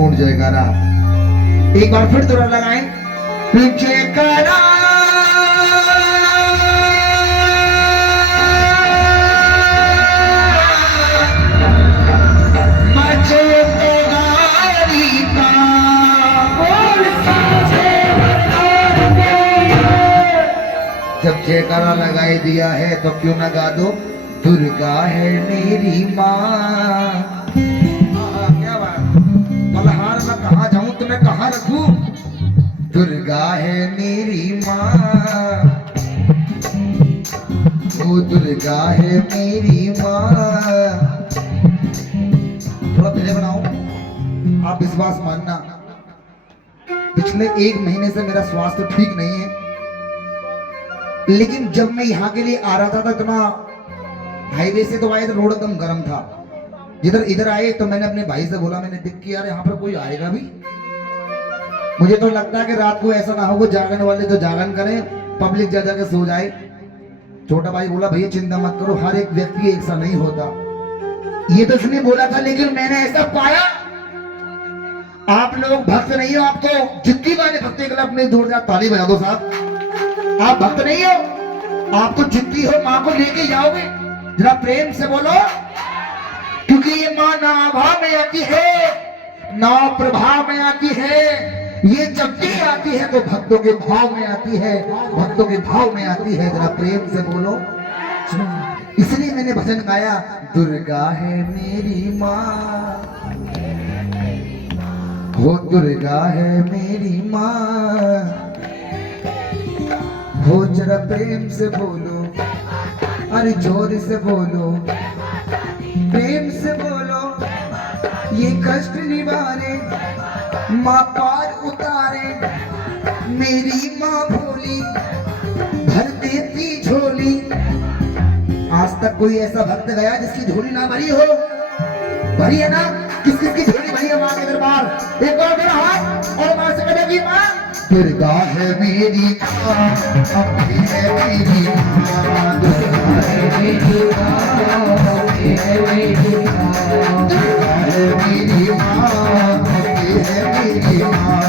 पूर्ण जयकारा। एक बार फिर दोहरा लगाएं, जयकारा जब जयकारा लगाई दिया है तो क्यों ना गा दो, दुर्गा है मेरी माँ। क्या बात, मल्हार मैं कहाँ जाऊं तुम्हें कहाँ रखूं, दुर्गा है मेरी माँ, वो दुर्गा है मेरी माँ। थोड़ा पहले बनाओ, आप विश्वास मानना, पिछले 1 महीने से मेरा स्वास्थ्य ठीक नहीं है, लेकिन जब मैं यहाँ के लिए आ रहा था तो इतना हाईवे से तो आए तो रोड एकदम गर्म था। जिधर इधर आए तो मैंने अपने भाई से बोला, मैंने देख के यार यहाँ पर कोई आएगा भी, मुझे तो लगता है कि रात को ऐसा ना हो, वो जागन वाले तो जागन करें, पब्लिक जा जाके सो जाए। छोटा भाई बोला भैया चिंता मत करो, हर एक व्यक्ति एक सा नहीं होता। ये तो उसने बोला था, लेकिन मैंने ऐसा पाया आप लोग भक्त नहीं हो, आप तो जितनी बार भक्ति के लिए अपने जोरदार ताली बजा दो साहब। आप भक्त नहीं हो, आप तो जिद्दी हो, माँ को लेके जाओगे, जरा प्रेम से बोलो, क्योंकि ये माँ ना भाव में आती है ना प्रभाव में आती है, ये जब भी आती है तो भक्तों के भाव में आती है, भक्तों के भाव में आती है, जरा प्रेम से बोलो। इसलिए मैंने भजन गाया, दुर्गा है मेरी माँ, वो दुर्गा है मेरी माँ, हो जरा प्रेम से बोलो, अरे जोर से बोलो, प्रेम से बोलो, ये कष्ट निवारे, माँ पार उतारे, मेरी माँ भोली भर देती झोली। आज तक कोई ऐसा भक्त गया जिसकी झोली ना भरी हो? भरी है ना? किस किस की झोली भरी है माँ के दरबार? एक और मेरा हाथ और माँ से कहेगी माँ, दुर्गा है मेरी माँ, अम्बे है मेरी माँ, दुर्गा है मेरी माँ, अम्बे है मेरी माँ, दुर्गा है मेरी माँ, अम्बे है मेरी माँ,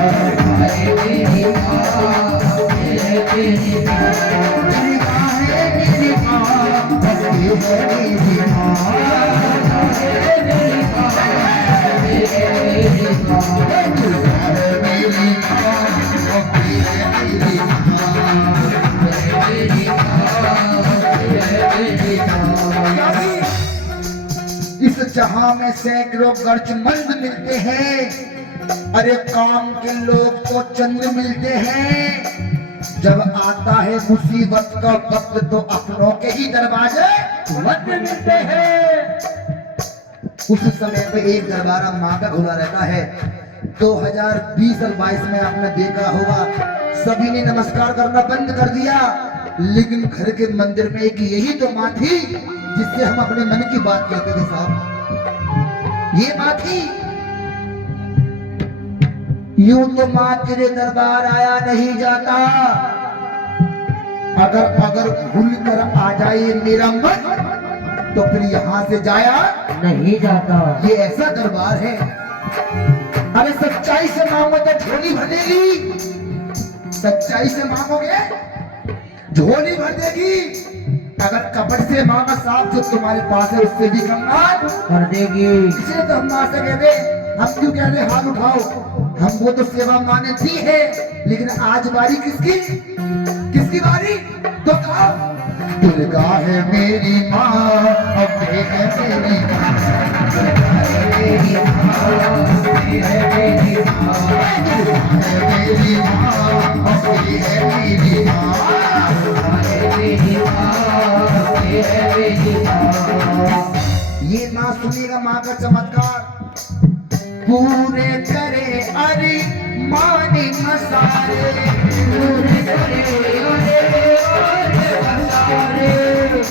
दुर्गा है मेरी माँ, अम्बे है मेरी माँ, दुर्गा है मेरी माँ, अम्बे है मेरी माँ, इस जहां में सैकड़ों गर्जमंद मिलते हैं, अरे काम के लोग तो चंद मिलते हैं, जब आता है मुसीबत का वक्त तो अपनों के ही दरवाजे बंद मिलते हैं। उस समय पे एक दरबारा माँ का खुला रहता है। 2020 और 22 में आपने देखा होगा सभी ने नमस्कार करना बंद कर दिया, लेकिन घर के मंदिर में एक यही तो माँ थी जिससे हम अपने मन की बात कहते थे साहब, ये माँ थी। यूं तो माँ तेरे दरबार आया नहीं जाता, अगर भूल कर आ जाए मेरा मन तो फिर यहाँ से जाया नहीं जाता। ये ऐसा दरबार है, अरे सच्चाई से मांगो तो झोली भर देगी, सच्चाई से मांगोगे झोली भर देगी, अगर कपट से मांगा साफ जो तुम्हारे पास है उससे भी कमाल कर देगी। इसलिए तो हम माँ से कहते, हम क्यों कहते हाथ उठाओ, हम वो तो सेवा माने दी है, लेकिन आज बारी किसकी, किसकी बारी तो कहो। दुर्गा है मेरी माँ, अम्बे है मेरी माँ, दुर्गा है मेरी माँ, अम्बे है मेरी माँ, दुर्गा है मेरी माँ, अम्बे है मेरी माँ, दुर्गा है मेरी माँ, अम्बे है मेरी माँ। ये माँ सुनेगा माँ का चमत्कार, पूरे करे अरे मानी मसाले, पूरे करे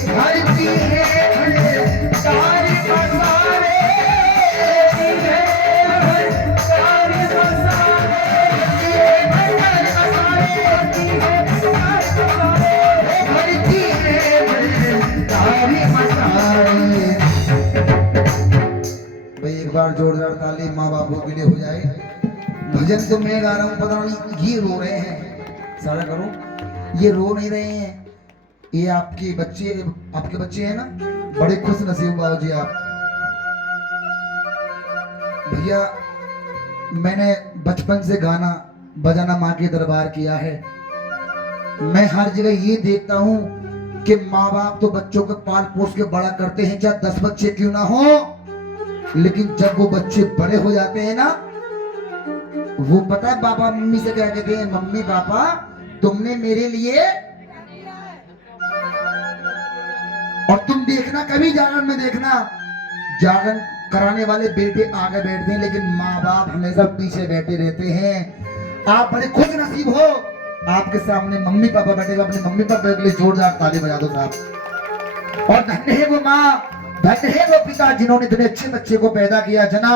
हरती है सारे मसाले, सारे हरती है सारे मसाले। भाई एक बार जोरदार ताली माँ बापों के लिए हो जाए। भजन तो मैं गा रहा हूँ, पता नहीं ये रो रहे हैं, सारा करो, ये रो नहीं रहे हैं, ये आपके बच्चे हैं ना, बड़े खुश नसीब बाबू जी आप। भैया मैंने बचपन से गाना बजाना माँ के दरबार किया है। मैं हर जगह ये देखता हूँ कि माँ बाप तो बच्चों को पाल पोस के बड़ा करते हैं, चाहे 10 बच्चे क्यों ना हो, लेकिन जब वो बच्चे बड़े हो जाते हैं ना, वो पता है पापा मम्मी से क्या कहते हैं, मम्मी पापा तुमने मेरे लिए, और तुम देखना कभी जागरण में देखना, जागरण कराने वाले बेटे आगे बैठते हैं लेकिन माँ बाप हमेशा पीछे बैठे रहते हैं। आप बड़े खुश नसीब हो, आपके सामने मम्मी पापा बैठे हुए, अपने मम्मी पापा के लिए जोरदार ताली बजा दो साहब। और धन्य है वो माँ, धन्य है वो पिता जिन्होंने इतने अच्छे बच्चे को पैदा किया। जना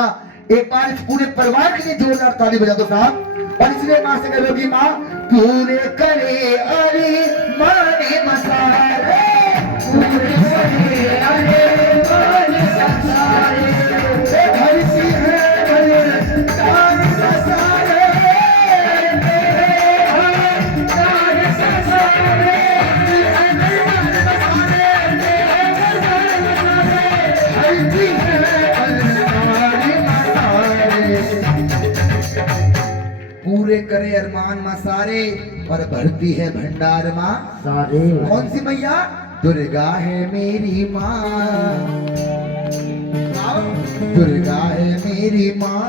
एक बार इस पूरे परिवार के लिए जोरदार ताली बजा दो साहब। और इसलिए माँ से कह कि माँ पूरे करे अरे माने मसाले, पूरे करे अरे माने मसाले, धरती है तार मसाले, पूरे करे अरमान माँ सारे, और भरती है भंडार माँ सारे। कौन सी मैया? दुर्गा है मेरी माँ, दुर्गा है मेरी माँ।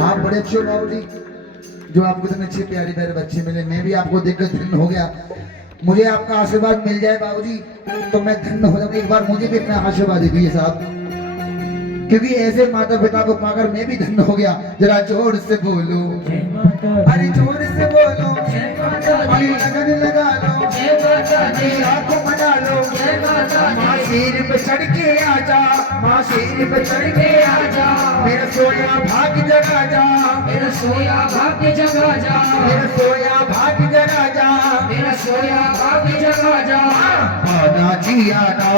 आप बड़े अच्छे बाबू जी, जो आपको इतने अच्छे प्यारे प्यारे बच्चे मिले, मैं भी आपको देखकर धन्य हो गया। मुझे आपका आशीर्वाद मिल जाए बाबूजी तो मैं धन्य हो जाऊँ। एक बार मुझे भी इतना आशीर्वाद दीजिए साहब, क्योंकि ऐसे माता पिता को पाकर मैं भी धन्य हो गया। जरा जोर से बोलो, अरे जोर से बोलो, अरे लगन लगा लो, आंखों मना लो, माँ सिर पे चढ़ के आजा, माँ सिर पे चढ़ के आजा, मेरा सोया भाग्य जगा जा, मेरा सोया भाग्य जगा जा, मेरा सोया भाग्य जगा जा, मेरा सोया भाग्य जगा जा। आना जी आना,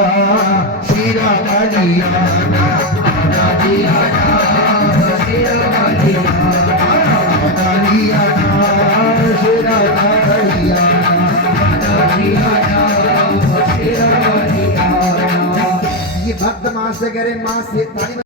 शेरा वाली आना, आना जी आना, शेरा वाली आना, आना जी आना, शेरा वाली आना, आना जी आना, शेरा वाली आना। ये भक्त माँ से करे, माँ से ताली